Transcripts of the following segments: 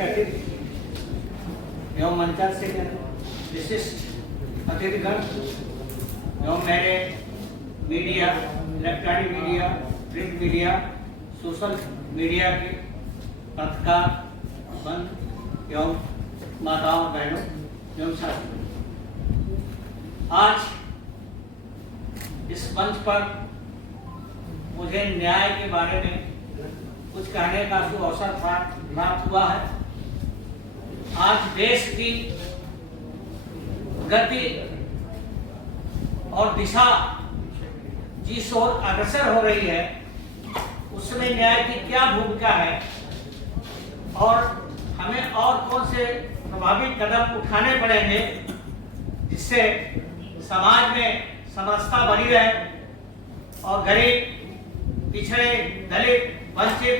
मुख्य अतिथि एवं मंचन से विशिष्ट अतिथिगण एवं मेरे media, electronic media, print media, social media के पत्रकार बंधु एवं माताओं बहनों एवं साथियों, आज इस मंच पर मुझे न्याय के बारे में कुछ कहने का अवसर प्राप्त हुआ है। आज देश की गति और दिशा जिस ओर अग्रसर हो रही है उसमें न्याय की क्या भूमिका है और हमें और कौन से प्रभावी कदम उठाने पड़ेंगे जिससे समाज में समरसता बनी रहे और गरीब, पिछड़े, दलित, वंचित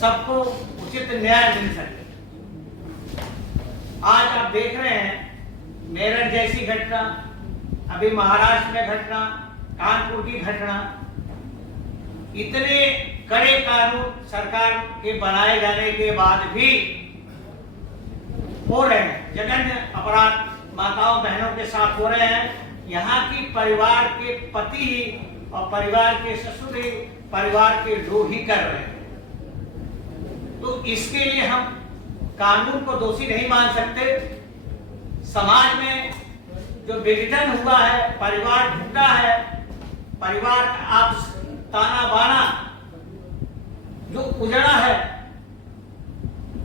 सबको उचित न्याय मिल सके। आज आप देख रहे हैं मेरठ जैसी घटना, अभी महाराष्ट्र में घटना, कानपुर की घटना, इतने कड़े कानून सरकार के बनाए जाने के बाद भी हो रहे हैं, जघन्य अपराध माताओं बहनों के साथ हो रहे हैं। यहाँ की परिवार के पति ही और परिवार के ससुर ही परिवार के लोग ही कर रहे हैं। तो इसके लिए हम कानून को दोषी नहीं मान सकते। समाज में जो विघटन हुआ है, परिवार टूटा है, परिवार का आपस ताना बाना जो उजड़ा है,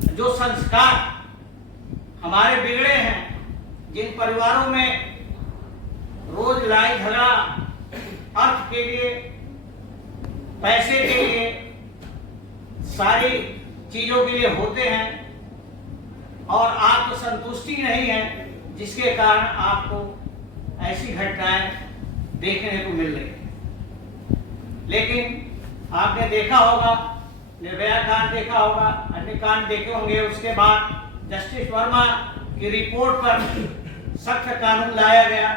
जो संस्कार हमारे बिगड़े हैं, जिन परिवारों में रोज लड़ाई झगड़ा अर्थ के लिए, पैसे के लिए, सारी चीजों के लिए होते हैं और आत्मसंतुष्टि नहीं है, जिसके कारण आपको ऐसी घटनाएं देखने को मिल रही है। लेकिन आपने देखा होगा, निर्भया कांड देखा होगा, अन्य कांड देखे होंगे, उसके बाद जस्टिस वर्मा की रिपोर्ट पर सख्त कानून लाया गया,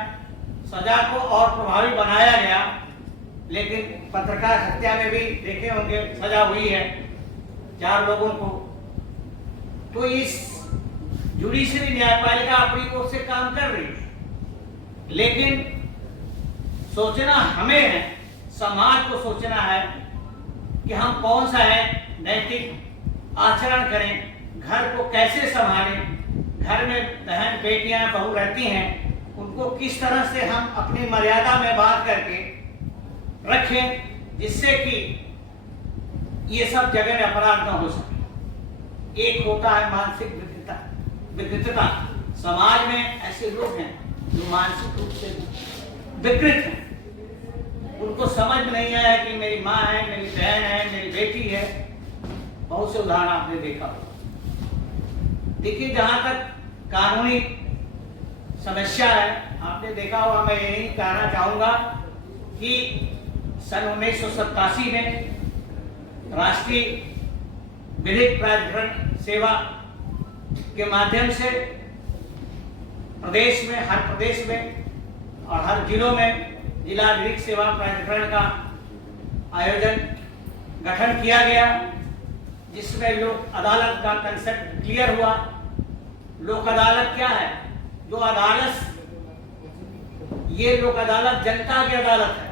सजा को और प्रभावी बनाया गया। लेकिन पत्रकार हत्या में भी देखे होंगे सजा हुई है 4 लोगों को। तो इस जुडिशरी न्यायपालिका अपनी ओर से काम कर रही है, लेकिन सोचना हमें है, समाज को सोचना है कि हम कौन सा है नैतिक आचरण करें, घर को कैसे संभालें, घर में बहन बेटियां बहू रहती हैं, उनको किस तरह से हम अपनी मर्यादा में बात करके रखें जिससे कि ये सब जगह अपराध न हो सके। एक होता है मानसिक विकृतता। समाज में ऐसे लोग हैं जो मानसिक रूप से विकृत हैं, उनको समझ में नहीं आया कि मेरी माँ है, मेरी बहन है, मेरी बेटी है। बहुत से उदाहरण आपने देखा होगा। देखिए, जहां तक कानूनी समस्या है, आपने देखा होगा, मैं यही कहना चाहूंगा कि सन 1987 में राष्ट्रीय विधिक प्राधिकरण सेवा के माध्यम से प्रदेश में, हर प्रदेश में और हर जिलों में जिला विधिक सेवा प्राधिकरण का गठन किया गया, जिसमें लोक अदालत का कंसेप्ट क्लियर हुआ। लोक अदालत क्या है? जो अदालत, ये लोक अदालत जनता की अदालत है,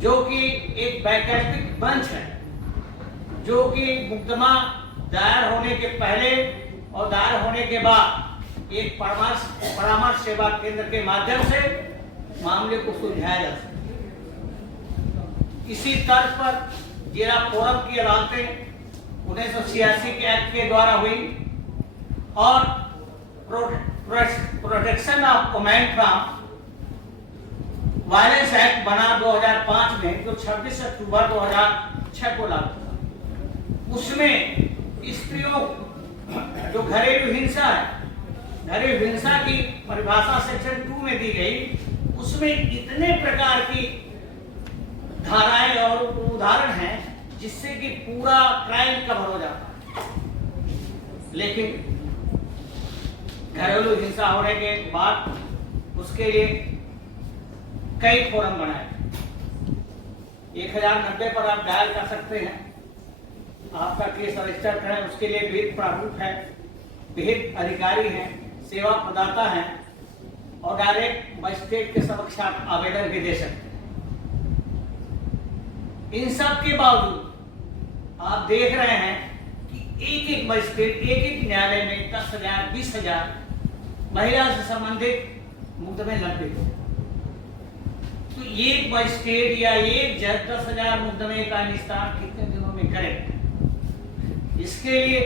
जो कि एक वैकल्पिक मंच है, जो कि मुकदमा दायर होने के पहले और दायर होने के बाद एक परामर्श सेवा केंद्र के माध्यम से मामले को सुलझाया जा सकता है। इसी तर्ज पर जिला फोरम की अदालतें 1986 के एक्ट के द्वारा हुई और protection of women from violence act बना 2005 में, जो 26 अक्टूबर 2006 को लागू हुआ। उसमें स्त्रियों जो घरेलू हिंसा है, घरेलू हिंसा की परिभाषा सेक्शन 2 में दी गई। उसमें इतने प्रकार की धाराएं और उदाहरण हैं जिससे कि पूरा क्राइम कवर हो जाता है। लेकिन घरेलू हिंसा होने के बाद उसके लिए कई फोरम बनाए। 1090 पर आप डायल कर सकते हैं। आपका केस रजिस्टर करें, उसके लिए विहित प्रारूप है, विहित अधिकारी हैं, सेवा प्रदाता हैं और डायरेक्ट मजिस्ट्रेट के समक्ष आप आवेदन भी दे सकते हैं। इन सब के बावजूद आप देख रहे हैं कि एक एक मजिस्ट्रेट एक एक न्यायालय में 10,000 20,000 महिला से संबंधित मुकदमे लंबित हो। तो एक मजिस्ट्रेट या एक जज 10,000 मुकदमे का निस्तारण कितने दिनों में करे? इसके लिए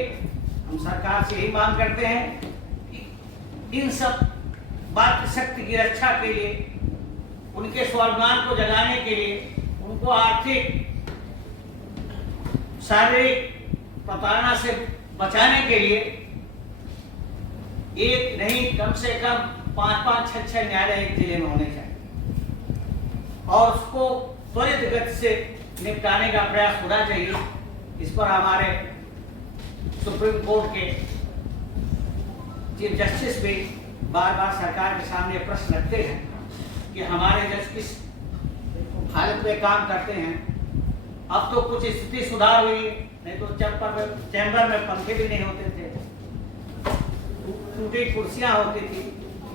हम सरकार से यही मांग करते हैं कि इन सब बात शक्ति की रक्षा के लिए, उनके स्वाभिमान को जगाने के लिए, उनको आर्थिक शारीरिक प्रताड़ना से बचाने के लिए एक नहीं कम से कम 5-5, 6-6 न्यायालय एक जिले में होने चाहिए और उसको त्वरित गति से निपटाने का प्रयास होना चाहिए। इस पर हमारे सुप्रीम कोर्ट के चीफ जस्टिस भी बार बार सरकार के सामने प्रश्न रखते हैं कि हमारे जज किस हालत में काम करते हैं। अब तो कुछ स्थिति सुधार हुई, नहीं तो चैम्बर में पंखे भी नहीं होते थे, टूटी कुर्सियां होती थी,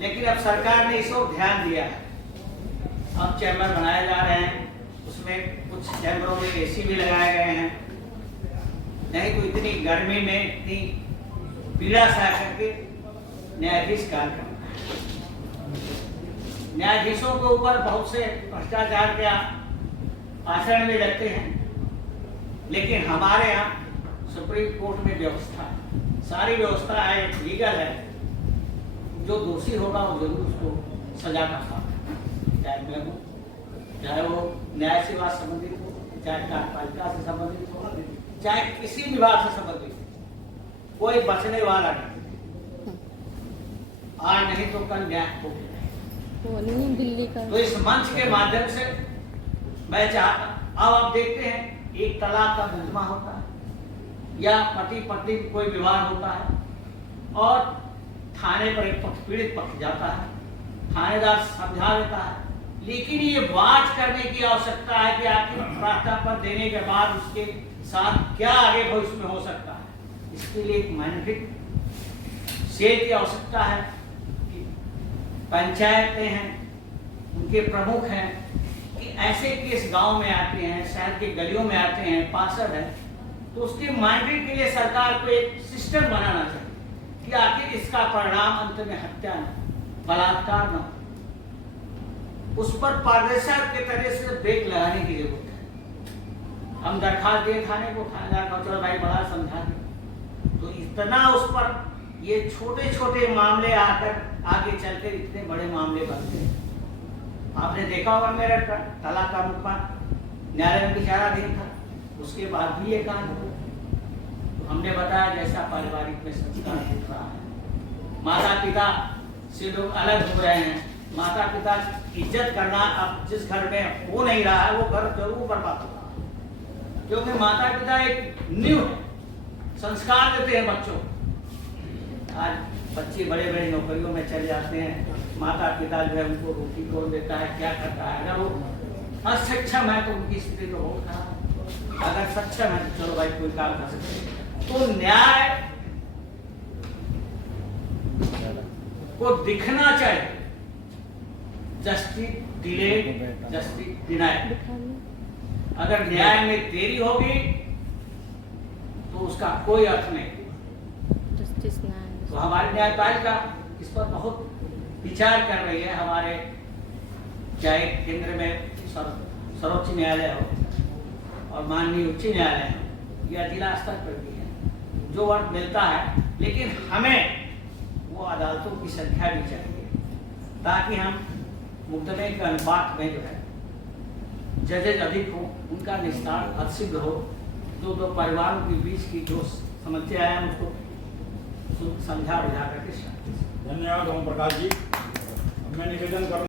लेकिन अब सरकार ने इस ओर ध्यान दिया है। अब चैम्बर बनाए जा रहे हैं, उसमें कुछ चैम्बरों में एसी भी लगाए गए हैं, नहीं तो इतनी गर्मी में इतनी पीड़ा सह करके न्यायाधीश कार्य करता है। न्यायाधीशों के ऊपर बहुत से भ्रष्टाचार के आचरण भी लगते हैं, लेकिन हमारे यहाँ सुप्रीम कोर्ट में व्यवस्था है, सारी व्यवस्था है, लीगल है। जो दोषी होगा वो जरूर उसको सजा का पाएगा, चाहे मैं हूँ, चाहे वो न्याय सेवा से संबंधित हो, चाहे कार्यपालिका से संबंधित हो, चाहे किसी विभाग से संबंधित हो, कोई बचने वाला नहीं। आज नहीं तो कल न्याय हो गया। दिल्ली का तो इस मंच के माध्यम से मैं चाहता, अब आप देखते हैं एक तलाक का मुकदमा होता है या पति पत्नी कोई विवाद होता है और थाने पर एक पक्ष पीड़ित पक्ष जाता है, थानेदार समझा देता है, लेकिन ये वाच करने की आवश्यकता है कि आखिर प्रार्थना पत्र देने के बाद उसके साथ क्या आगे भविष्य में हो सकता है। इसके लिए एक मैनेजिक सेल की आवश्यकता है कि पंचायतें हैं, उनके प्रमुख हैं, कि ऐसे केस गांव में आते हैं, शहर के गलियों में आते हैं, पार्षद है, तो उसके मॉनिटरिंग के लिए सरकार को एक सिस्टम बनाना चाहिए कि आखिर इसका परिणाम अंत में हत्या न, बलात्कार न, उस पर पारदर्शिता के तरह से ब्रेक लगाने की जरूरत है। हम दरखास्त दिए थाने को, थानेदार का चलो भाई बड़ा समझा दे, तो इतना उस पर ये छोटे छोटे मामले आकर आगे चलकर इतने बड़े मामले बनते हैं। आपने देखा होगा मेरा तलाक का मुकदमा न्यायालय में विचाराधीन था, उसके बाद भी ये कांड हुआ। तो हमने बताया जैसा पारिवारिक में संस्कार दिख रहा है, माता पिता से लोग अलग हो रहे हैं, माता पिता की इज्जत करना अब जिस घर में हो नहीं रहा है वो घर जरूर बर्बाद हो रहा है, क्योंकि माता पिता एक न्यू संस्कार देते हैं बच्चों। आज बच्चे बड़े बड़े नौकरियों में चले जाते हैं, माता पिता जो है उनको रोटी कौन देता है, क्या करता है। अगर वो असक्षम है तो उनकी स्थिति तो बहुत खराब है, अगर सक्षम है तो चलो भाई कोई काम कर सकते हैं। तो न्याय को दिखना चाहिए, जस्टिस डिलेड जस्टिस डिनाइड। अगर न्याय में देरी होगी तो उसका कोई अर्थ नहीं। तो हमारी न्यायपालिका इस पर बहुत विचार कर रही है। हमारे चाहे केंद्र में सर्वोच्च न्यायालय हो और माननीय उच्च न्यायालय हो या जिला स्तर पर भी है, जो वर्ग मिलता है, लेकिन हमें वो अदालतों की संख्या भी चाहिए ताकि हम मुकदमे के अनुपात में जो है जजेज अधिक हो, उनका निस्तारण अतिशीघ्र हो, जो दो परिवारों के बीच की जो समस्या है उसको समझा बुझा करके। धन्यवाद ओम प्रकाश जी। मैं निवेदन करूँ